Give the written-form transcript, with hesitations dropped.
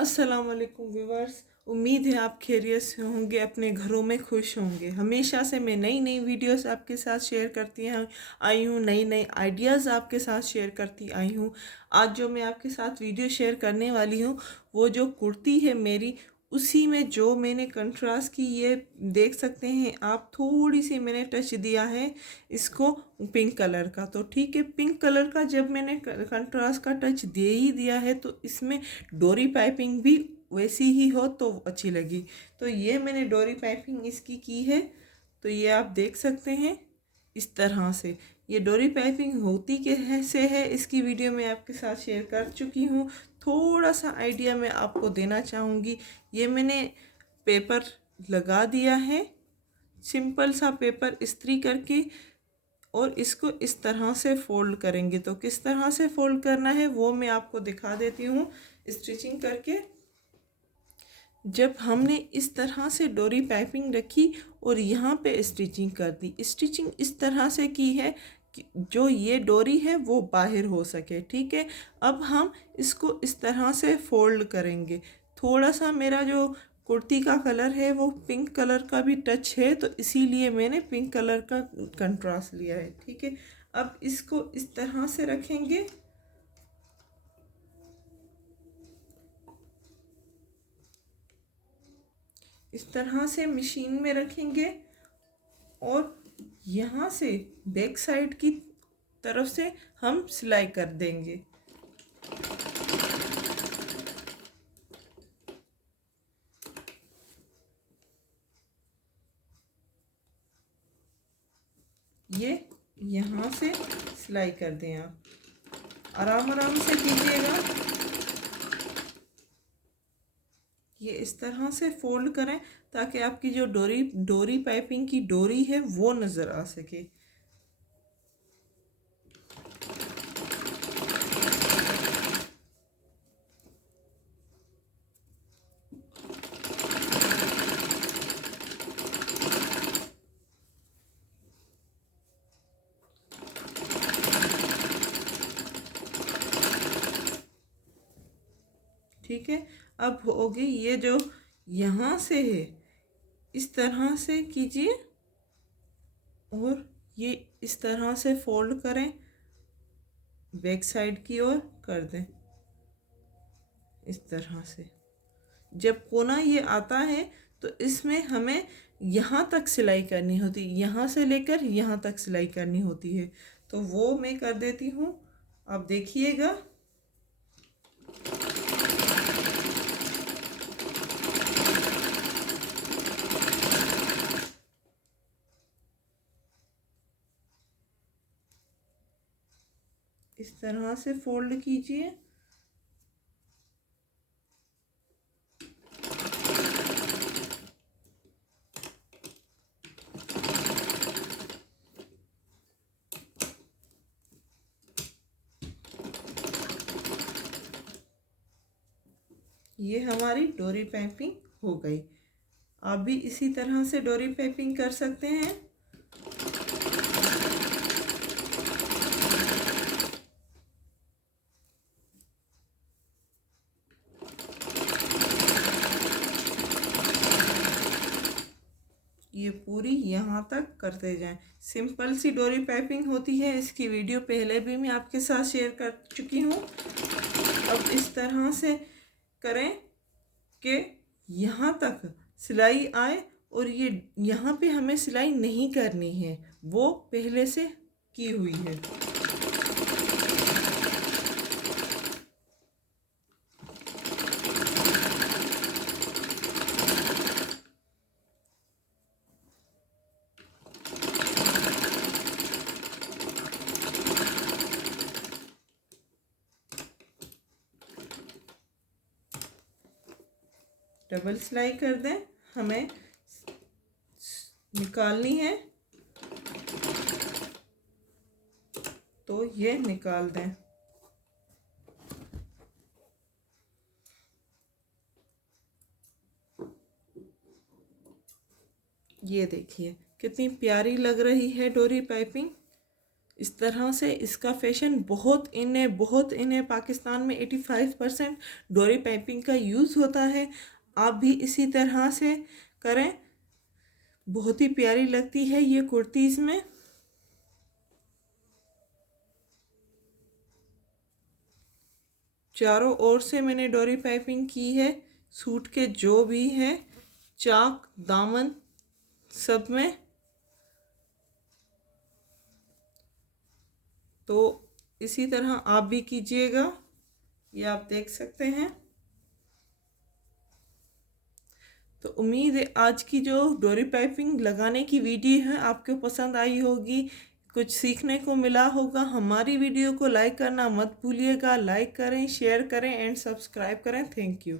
अस्सलाम वालेकुम व्यूवर्स। उम्मीद है आप खैरियत से होंगे, अपने घरों में खुश होंगे। हमेशा से मैं नई नई वीडियोस आपके साथ शेयर करती आई हूँ, नई नई आइडियाज़ आपके साथ शेयर करती आई हूँ। आज जो मैं आपके साथ वीडियो शेयर करने वाली हूँ, वो जो कुर्ती है मेरी, उसी में जो मैंने कंट्रास्ट की, ये देख सकते हैं आप, थोड़ी सी मैंने टच दिया है इसको पिंक कलर का। तो ठीक है, पिंक कलर का जब मैंने कंट्रास्ट का टच दे ही दिया है, तो इसमें डोरी पाइपिंग भी वैसी ही हो तो अच्छी लगी। तो ये मैंने डोरी पाइपिंग इसकी की है। तो ये आप देख सकते हैं इस तरह से। ये डोरी पाइपिंग होती कैसे है, इसकी वीडियो मैं आपके साथ शेयर कर चुकी हूँ। थोड़ा सा आइडिया मैं आपको देना चाहूँगी। ये मैंने पेपर लगा दिया है, सिंपल सा पेपर इस्त्री करके, और इसको इस तरह से फोल्ड करेंगे। तो किस तरह से फोल्ड करना है वो मैं आपको दिखा देती हूँ स्टिचिंग करके। जब हमने इस तरह से डोरी पाइपिंग रखी और यहाँ पे स्टिचिंग कर दी, स्टिचिंग इस तरह से की है कि जो ये डोरी है वो बाहर हो सके। ठीक है, अब हम इसको इस तरह से फोल्ड करेंगे। थोड़ा सा मेरा जो कुर्ती का कलर है वो पिंक कलर का भी टच है, तो इसीलिए मैंने पिंक कलर का कंट्रास्ट लिया है। ठीक है, अब इसको इस तरह से रखेंगे। इस तरह से मशीन में रखेंगे और यहाँ से बैक साइड की तरफ से हम सिलाई कर देंगे। ये यहाँ से सिलाई कर दें आप, आराम आराम से कीजिएगा। ये इस तरह से फोल्ड करें ताकि आपकी जो डोरी पाइपिंग की डोरी है वो नज़र आ सके। ठीक है, अब होगी ये जो यहाँ से है, इस तरह से कीजिए और ये इस तरह से फोल्ड करें, बैक साइड की ओर कर दें इस तरह से। जब कोना ये आता है तो इसमें हमें यहाँ तक सिलाई करनी होती, यहाँ से लेकर यहाँ तक सिलाई करनी होती है। तो वो मैं कर देती हूँ, आप देखिएगा। इस तरह से फोल्ड कीजिए। ये हमारी डोरी पाइपिंग हो गई। आप भी इसी तरह से डोरी पाइपिंग कर सकते हैं। ये पूरी यहाँ तक करते जाएं। सिंपल सी डोरी पाइपिंग होती है, इसकी वीडियो पहले भी मैं आपके साथ शेयर कर चुकी हूँ। अब इस तरह से करें कि यहाँ तक सिलाई आए, और ये यहाँ पे हमें सिलाई नहीं करनी है, वो पहले से की हुई है। डबल सिलाई कर दें, हमें निकालनी है तो ये निकाल दें। ये देखिए कितनी प्यारी लग रही है डोरी पाइपिंग। इस तरह से इसका फैशन बहुत इन्हें पाकिस्तान में 85% डोरी पाइपिंग का यूज़ होता है। आप भी इसी तरह से करें, बहुत ही प्यारी लगती है ये कुर्तीज़ में। चारों ओर से मैंने डोरी पाइपिंग की है, सूट के जो भी है चाक दामन सब में। तो इसी तरह आप भी कीजिएगा, ये आप देख सकते हैं। तो उम्मीद है आज की जो डोरी पाइपिंग लगाने की वीडियो है आपको पसंद आई होगी, कुछ सीखने को मिला होगा। हमारी वीडियो को लाइक करना मत भूलिएगा, लाइक करें, शेयर करें एंड सब्सक्राइब करें। Thank you.